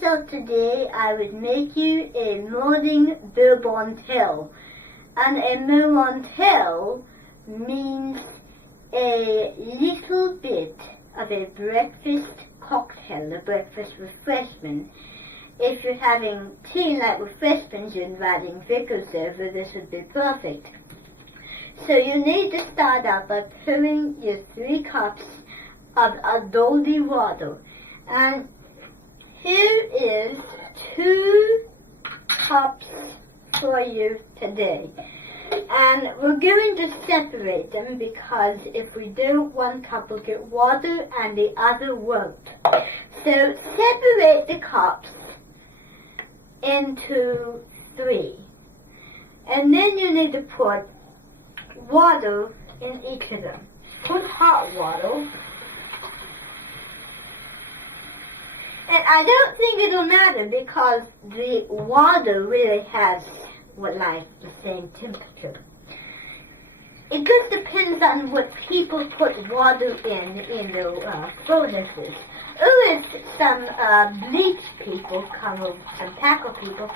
So today I would make you a morning bourbon. And a bourbon means a little bit of a breakfast cocktail, a breakfast refreshment. If you're having tea like refreshments, you're inviting Vickers over, this would be perfect. So you need to start out by pouring your 3 cups of adobe water. And here is 2 cups for you today. And we're going to separate them because if we don't, 1 cup will get water and the other won't. So separate the cups into 3. And then you need to put water in each of them. Put hot water. And I don't think it'll matter because the water really has like the same temperature. It just depends on what people put water in the furnaces. Or if some bleach people come, or some tackle people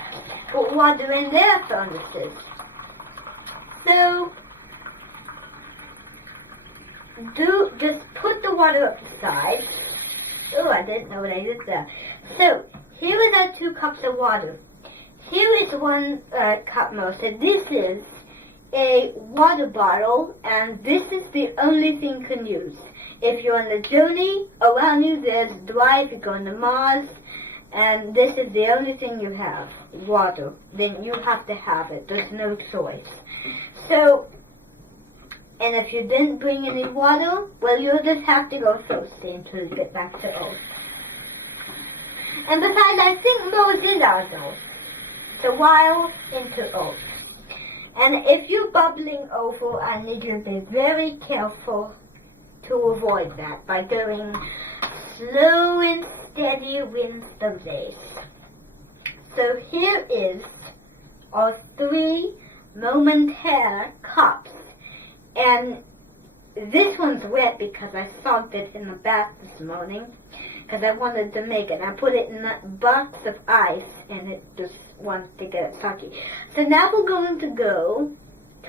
put water in their furnaces. So just put the water up the side. Oh, I didn't know what I did there. So here is our 2 cups of water. Here is 1 cup more. So this is a water bottle, and this is the only thing you can use. If you're on a journey, around you there's dry if you're going to Mars, and this is the only thing you have, water. Then you have to have it. There's no choice. So, and if you didn't bring any water, well, you'll just have to go thirsty until you get back to Earth. And besides, I think Mars is ours now. It's a while into Earth. And if you're bubbling over, I need you to be very careful to avoid that by going slow and steady wins the race. So here is our 3 Momentaire cups. And this one's wet because I soaked it in the bath this morning because I wanted to make it. I put it in a box of ice and it just wants to get soggy. So now we're going to go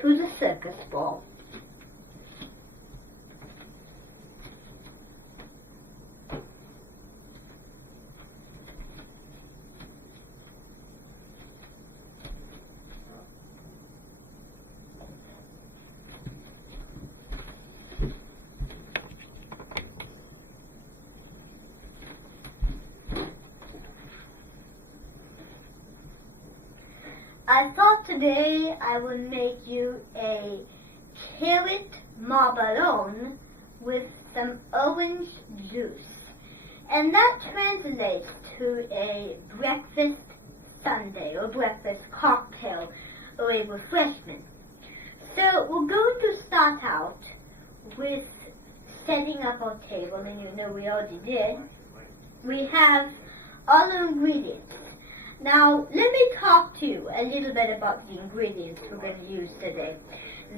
to the circus ball. I thought today I would make you a carrot marmalade with some orange juice. And that translates to a breakfast sundae or breakfast cocktail or a refreshment. So we're going to start out with setting up our table, and you know we already did. We have all the ingredients. Now, let me talk to you a little bit about the ingredients we're going to use today.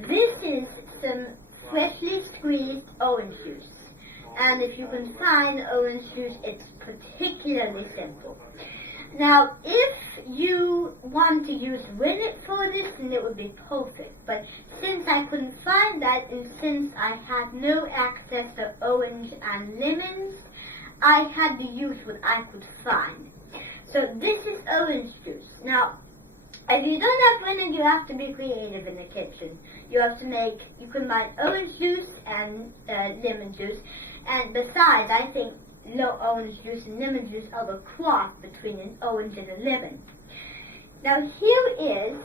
This is some freshly squeezed orange juice. And if you can find orange juice, it's particularly simple. Now, if you want to use rennet for this, then it would be perfect. But since I couldn't find that, and since I had no access to orange and lemons, I had to use what I could find. So this is orange juice. Now, if you don't have rennet, you have to be creative in the kitchen. You have to you combine orange juice and lemon juice. And besides, I think orange juice and lemon juice are the cross between an orange and a lemon. Now here is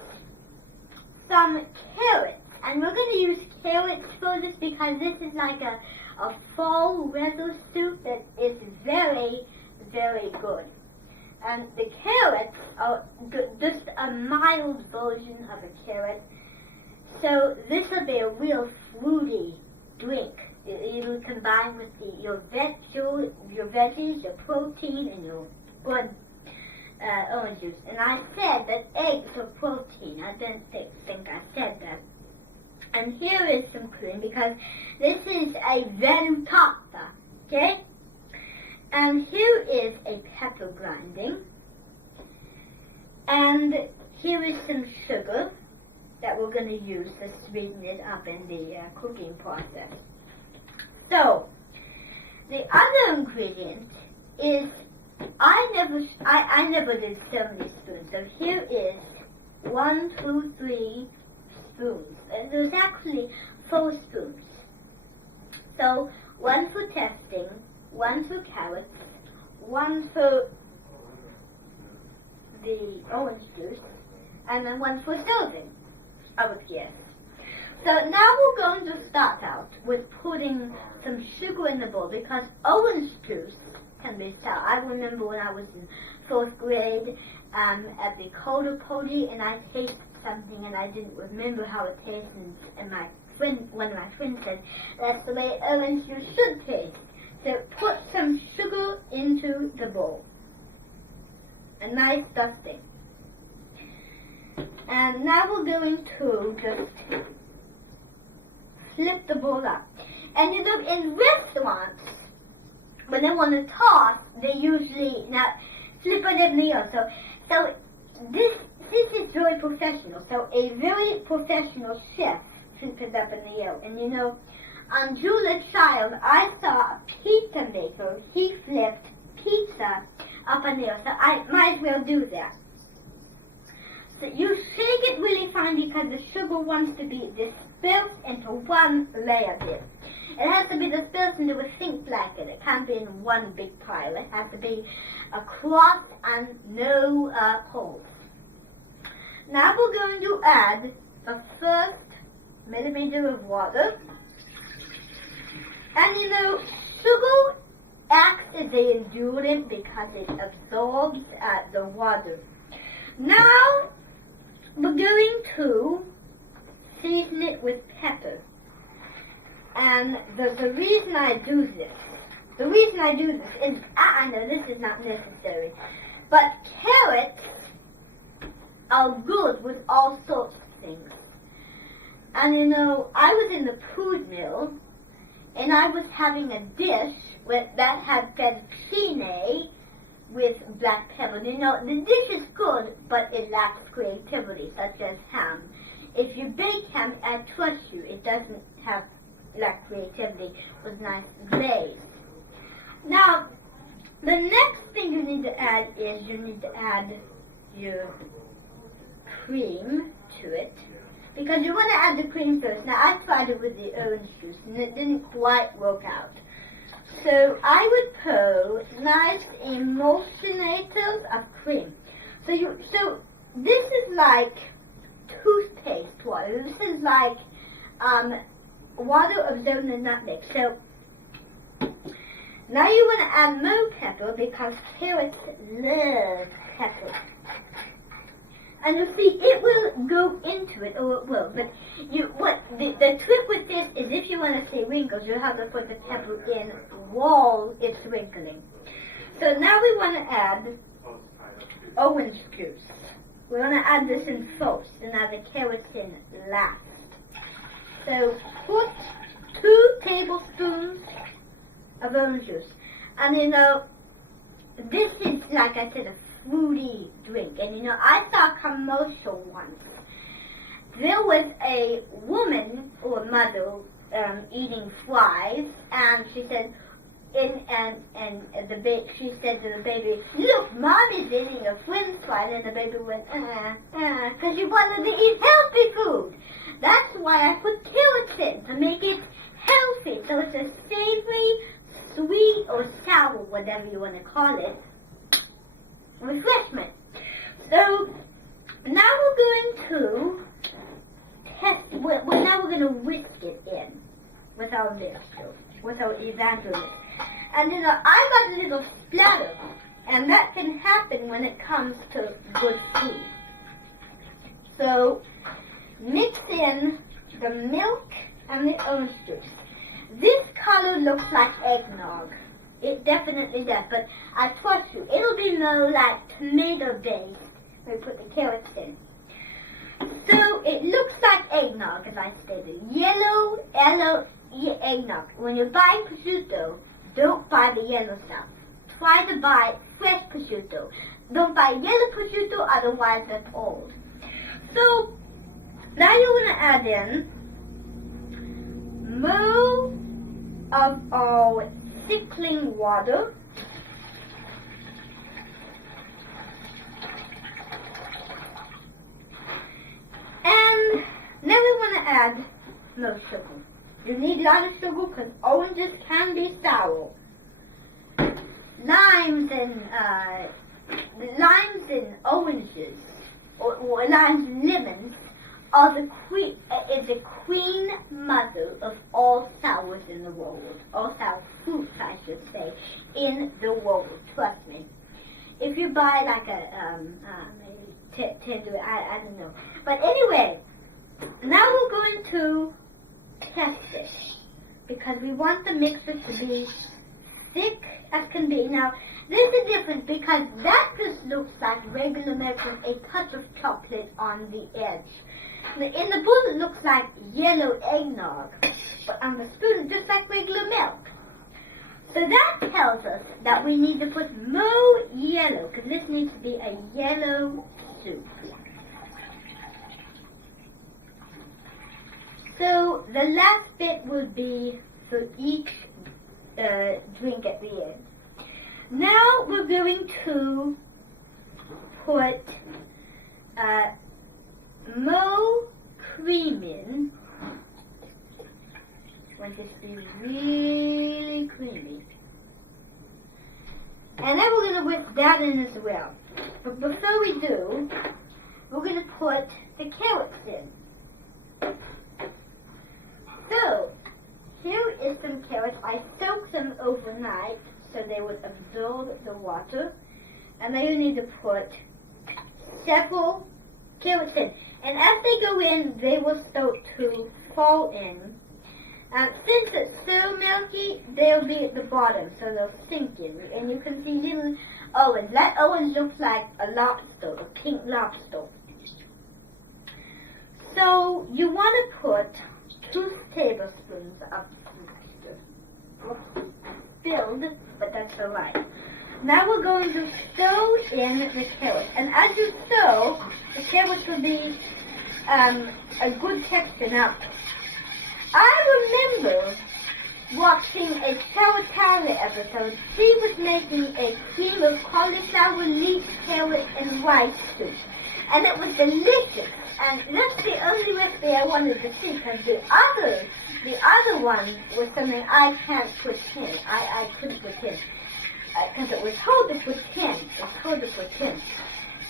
some carrots. And we're going to use carrots for this because this is like a fall weather soup that is very, very good. And the carrots are just a mild version of a carrot. So this will be a real fruity drink. You will combine with your veggies, your protein, and your good orange juice. And I said that eggs are protein. I didn't think I said that. And here is some cream because this is a vellutata, okay? And here is a pepper grinding. And here is some sugar that we're going to use to sweeten it up in the cooking process. So, the other ingredient is, I never did so many spoons. So here is 1, 2, 3 spoons. And there's actually 4 spoons. So 1 for testing, 1 for carrots, 1 for the orange juice, and then 1 for serving, I would guess. So now we're going to start out with putting some sugar in the bowl, because orange juice can be sour. I remember when I was in 4th grade at the coda party, and I tasted something and I didn't remember how it tasted, and one of my friends said, that's the way orange juice should taste. So put some sugar into the bowl. A nice dusting. And now we're going to just flip the bowl up. And you know, in restaurants, when they want to toss, they usually flip it in the air. So this is very professional. So a very professional chef flipped it up in the air. And you know, on Julia Child, I saw a pizza maker. He flipped pizza up in the air. So I might as well do that. So you shake it really fine, because the sugar wants to be dispersed into one layer bit. It has to be dispersed into a thin blanket. It can't be in one big pile. It has to be across and no holes. Now we're going to add the first millimeter of water. And you know, sugar acts as an endurant because it absorbs the water. Now we're going to season it with pepper. And the reason I do this is, I know this is not necessary, but carrots are good with all sorts of things. And you know, I was in the food mill, and I was having a dish that had fettuccine with black pepper. You know, the dish is good, but it lacks creativity, such as ham. If you bake ham, I trust you, it doesn't lack creativity with nice glaze. Now, the next thing you need to add is you need to add your cream to it, because you want to add the cream first. Now, I tried it with the orange juice, and it didn't quite work out. So I would pour nice emulsionators of cream. So this is like toothpaste water. This is like water absorbed in nutmeg. So now you want to add more pepper, because carrots love pepper. And you see, it will go into it, or it will. But the trick with this is, if you want to see wrinkles, you have to put the pepper in while it's wrinkling. So now we want to add orange juice. We want to add this in first, and add the carrots in last. So put 2 tablespoons of orange juice. And you know, this is, like I said, a fruity drink. And you know, I saw a commercial once. There was a woman or mother eating fries, and she said, she said to the baby, "Look, Mommy's eating a French fry," and the baby went, because she wanted to eat healthy food. That's why I put carrots in, to make it healthy. So it's a savory, sweet, or sour, whatever you want to call it, refreshment. So now we're going to now we're going to whisk it in with our mixture, with our evaporator. And you know, I got a little splatter, and that can happen when it comes to good food. So mix in the milk and the orange juice. This color looks like eggnog. It definitely does, but I trust you, it'll be more like tomato based when we put the carrots in. So it looks like eggnog, as I stated. Yellow eggnog. When you buy prosciutto, don't buy the yellow stuff. try to buy fresh prosciutto. Don't buy yellow prosciutto, otherwise it's old. So now you want to add in more of our sickling water. And now we want to add more sugar. You need a lot of sugar because oranges can be sour. Limes and oranges, or limes and lemons, are the queen mother of all sours in the world. All sour fruits, I should say, in the world. Trust me. If you buy like a I don't know. But anyway, now we're going to test it because we want the mixture to be thick as can be. Now, this is different because that just looks like regular milk with a touch of chocolate on the edge. In the bowl, it looks like yellow eggnog, but on the spoon, it's just like regular milk. So that tells us that we need to put more yellow, because this needs to be a yellow soup. So the last bit will be for each drink at the end. Now we're going to put more cream in. I want this to be really creamy. And then we're going to whip that in as well. But before we do, we're going to put the carrots in. So, here is some carrots. I soaked them overnight so they would absorb the water. And then you need to put several carrots in. And as they go in, they will start to fall in. Since it's so milky, they'll be at the bottom, so they'll sink in. And you can see little Owens. That Owens looks like a lobster, a pink lobster. So you want to put 2 tablespoons of mustard. Spilled, but that's alright. Now we're going to stir in the carrots. And as you stir, the carrots will be a good texture. Now, I remember watching a Carrot Tyler episode. She was making a cream of cauliflower, leek, carrot, and rice soup. And it was delicious. And that's the only recipe I wanted to see, because the other one was something I can't put in. I couldn't put in. Because it was hard to put in. It was hard to put in.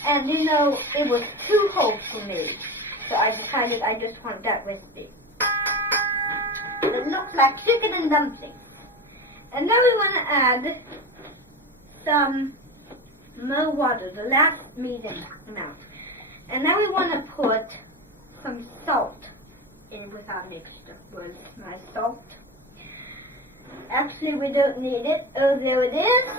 And you know, it was too hard for me. So I decided I just want that recipe. It looks like chicken and dumplings. And now we want to add some more water, the last medium amount. And now we want to put some salt in with our mixture. Where's my salt? Actually, we don't need it. Oh, there it is.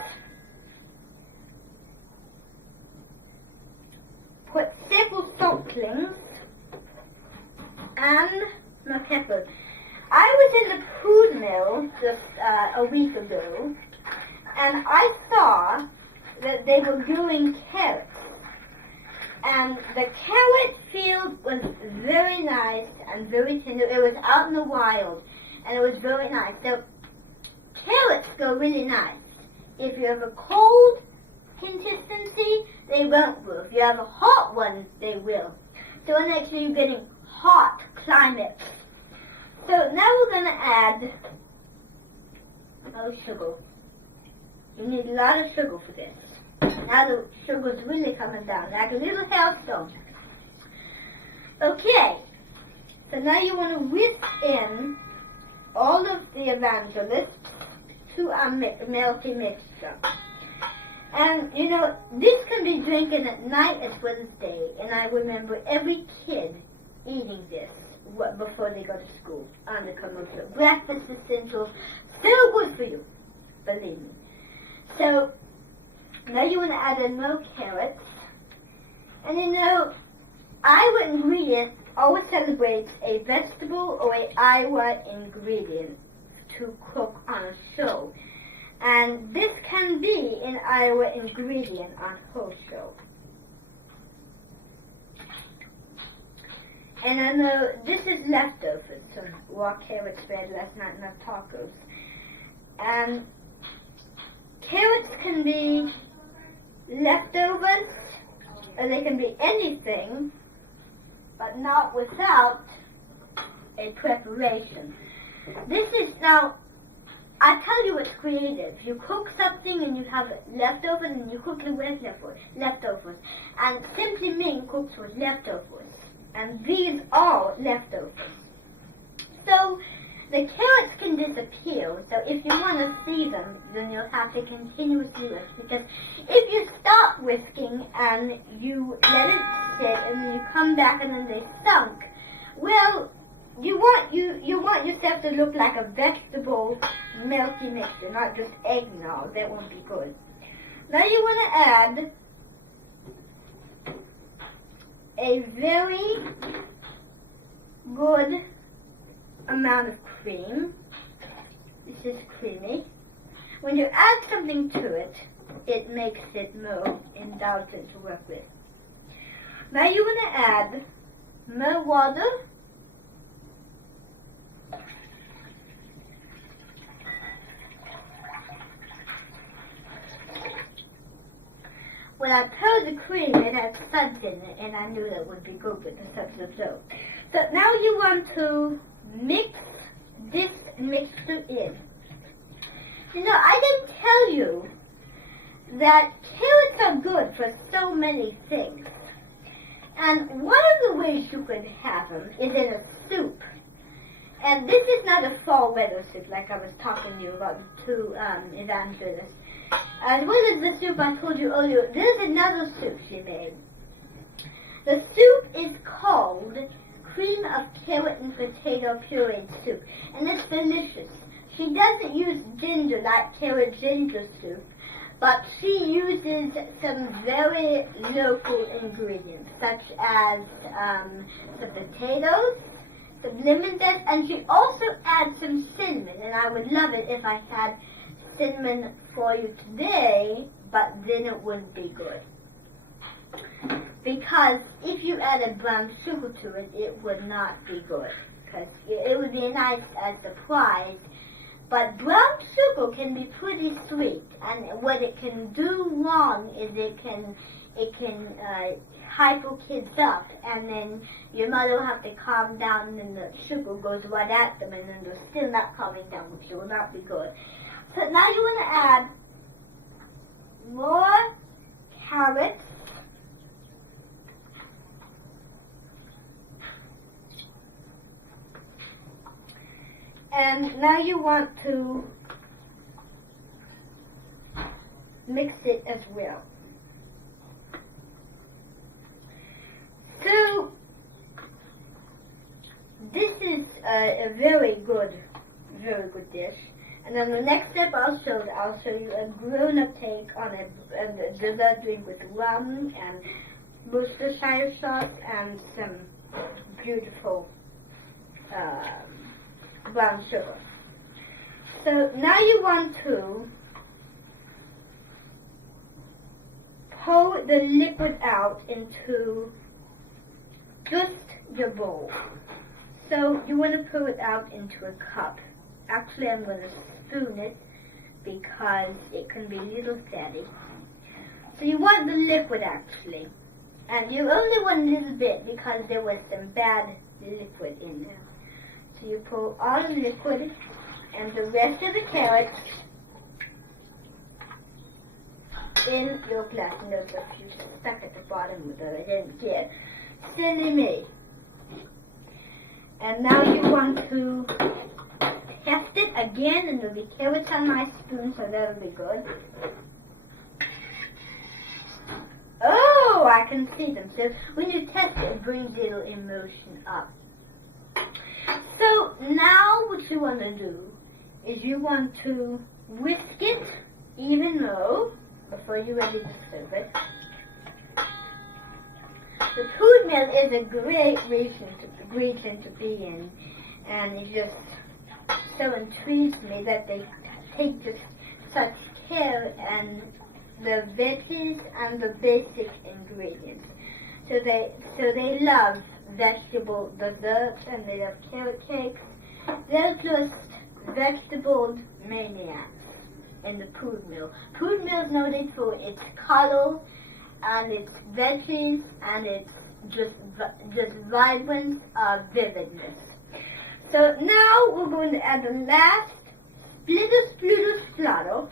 Put several saltlings and my pepper. I was in the food mill just a week ago, and I saw that they were growing carrots. And the carrot field was very nice and very tender. It was out in the wild, and it was very nice. So carrots go really nice. If you have a cold consistency, they won't grow. If you have a hot one, they will. So next year you're getting hot climates. So now we're going to add sugar. You need a lot of sugar for this. Now the sugar's really coming down, like a little hailstone. Okay, so now you want to whisk in all of the evangelists to our milky mixture. And, you know, this can be drinking at night as well as day. And I remember every kid eating this before they go to school on the commercial. Breakfast essentials, so good for you, believe me. So, now you want to add in more carrots. And you know, Iowa ingredient always celebrates a vegetable or a Iowa ingredient to cook on a show. And this can be in our ingredient on whole show. And I know this is leftovers, some raw carrots made last night, not tacos. And carrots can be leftovers, or they can be anything, but not without a preparation. This is now, I tell you what's creative. You cook something and you have leftovers, and you cook it with leftovers. And Simply Ming cooks with leftovers. And these are leftovers. So the carrots can disappear. So if you want to see them, then you'll have to continuously whisk. Because if you stop whisking and you let it sit and then you come back and then they sunk, well, you want yourself to look like a vegetable milky mixture, not just eggnog. That won't be good. Now you want to add a very good amount of cream. This is creamy. When you add something to it, it makes it more indulgent to work with. Now you want to add more water. When I poured the cream, it had suds in it, and I knew that would be good with the suds of dough. So now you want to mix this mixture in. You know, I didn't tell you that carrots are good for so many things. And one of the ways you could have them is in a soup. And this is not a fall weather soup like I was talking to you about the two evangelists. As well as the soup I told you earlier, there's another soup she made. The soup is called cream of carrot and potato pureed soup, and it's delicious. She doesn't use ginger like carrot ginger soup, but she uses some very local ingredients, such as some potatoes, some lemon zest, and she also adds some cinnamon, and I would love it if I had cinnamon for you today, but then it wouldn't be good. Because if you added brown sugar to it, it would not be good. Because it would be a nice surprise. But brown sugar can be pretty sweet, and what it can do wrong is it can hyper kids up, and then your mother will have to calm down, and the sugar goes right at them, and then they're still not calming down, which will not be good. So now you want to add more carrots. And now you want to mix it as well. So this is a very good dish. And then the next step I'll show you a grown-up take on a dessert drink with rum and Worcestershire sauce and some beautiful brown sugar. So now you want to pour the liquid out into just your bowl. So you want to pour it out into a cup. Actually, I'm going to spoon it because it can be a little fatty. So you want the liquid actually. And you only want a little bit because there was some bad liquid in there. So you pour all the liquid and the rest of the carrots in your glass. And there's a few stuck at the bottom that I didn't get. Silly me. And now you want to test it again, and there'll be carrots on my spoon, so that'll be good. Oh, I can see them. So when you test it, it brings a little emotion up. So now what you want to do is you want to whisk it even more before you're ready to serve it. The food mill is a great region to be in, and it just so intrigues me that they take just such care and the veggies and the basic ingredients. So they love vegetable desserts and they love carrot cakes. They're just vegetable maniacs in the food mill. Food mill is noted for its color and its veggies and its just vibrant vividness. So now we're going to add the last splatter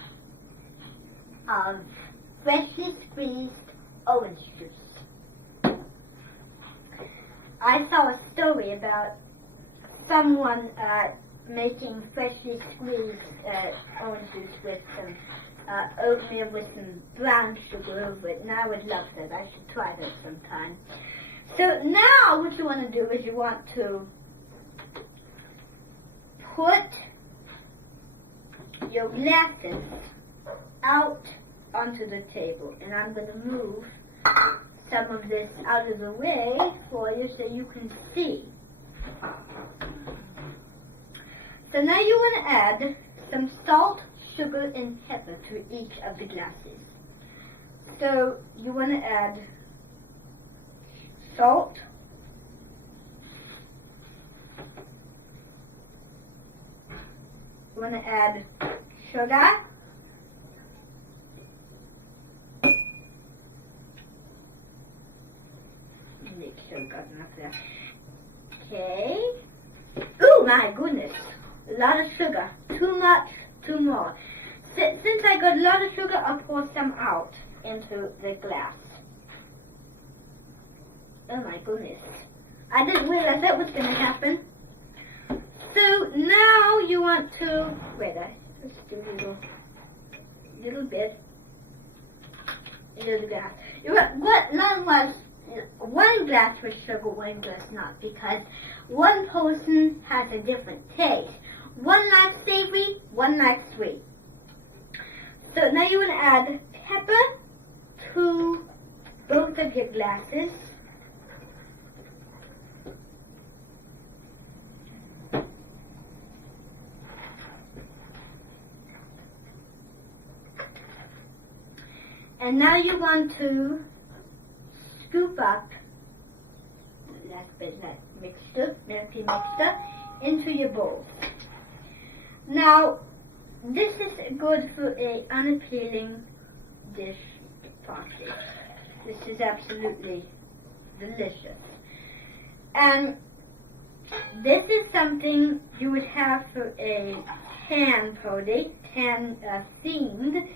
of freshly squeezed orange juice. I saw a story about someone making freshly squeezed orange juice with some oatmeal with some brown sugar over it, and I would love that. I should try that sometime. So now what you want to do is you want to put your glasses out onto the table, and I'm going to move some of this out of the way for you so you can see. So now you want to add some salt, sugar, and pepper to each of the glasses. So you want to add salt, you want to add sugar, make sure I got enough there. Okay. Oh my goodness, a lot of sugar. Too much, too more. Since I got a lot of sugar, I'll pour some out into the glass. Oh my goodness. I didn't realize that was going to happen. So now you want to, let's do a little bit. Little glass. You want, one glass with sugar, one glass not, because one person has a different taste. One likes savory, one likes sweet. So now you want to add pepper to both of your glasses. And now you want to scoop up that mixture into your bowl. Now, this is good for a unappealing dish party. This is absolutely delicious. And this is something you would have for a tan party, themed,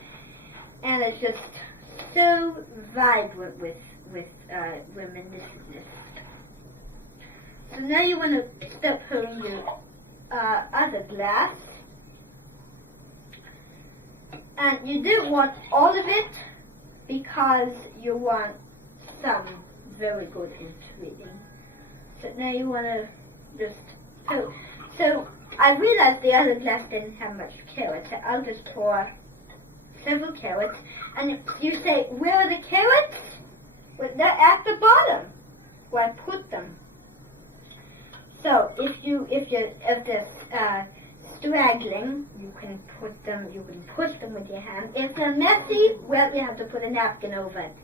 and it's just so vibrant with reminiscence. So now you want to start pouring your other glass, and you do want all of it because you want some very good ingredients. So now you want to just pour. So I realized the other glass didn't have much carrots, so I'll just pour several carrots. And you say, where are the carrots? Well, they're at the bottom where I put them. So if they're straggling, you can push them with your hand. If they're messy, well, you have to put a napkin over it.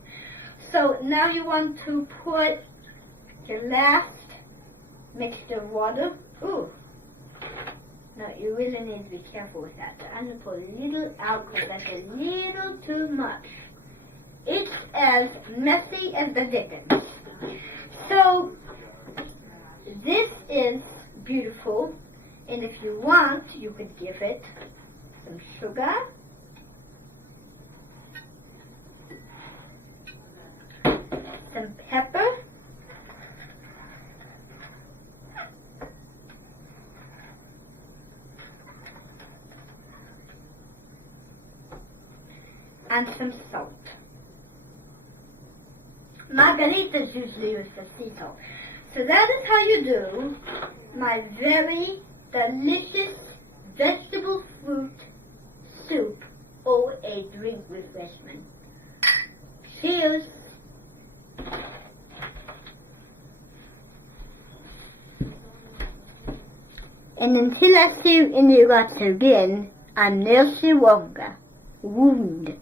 So now you want to put your last mixture of water. Ooh. Now you really need to be careful with that. I'm going to put a little alcohol. That's a little too much. It's as messy as the dickens. So this is beautiful, and if you want, you could give it some sugar, some pepper, and some salt. Margaritas usually use the sea salt. So that is how you do my very delicious vegetable fruit soup or a drink refreshment. Cheers! And until I see you in the lots again, I'm Nelsie Wonga. wound.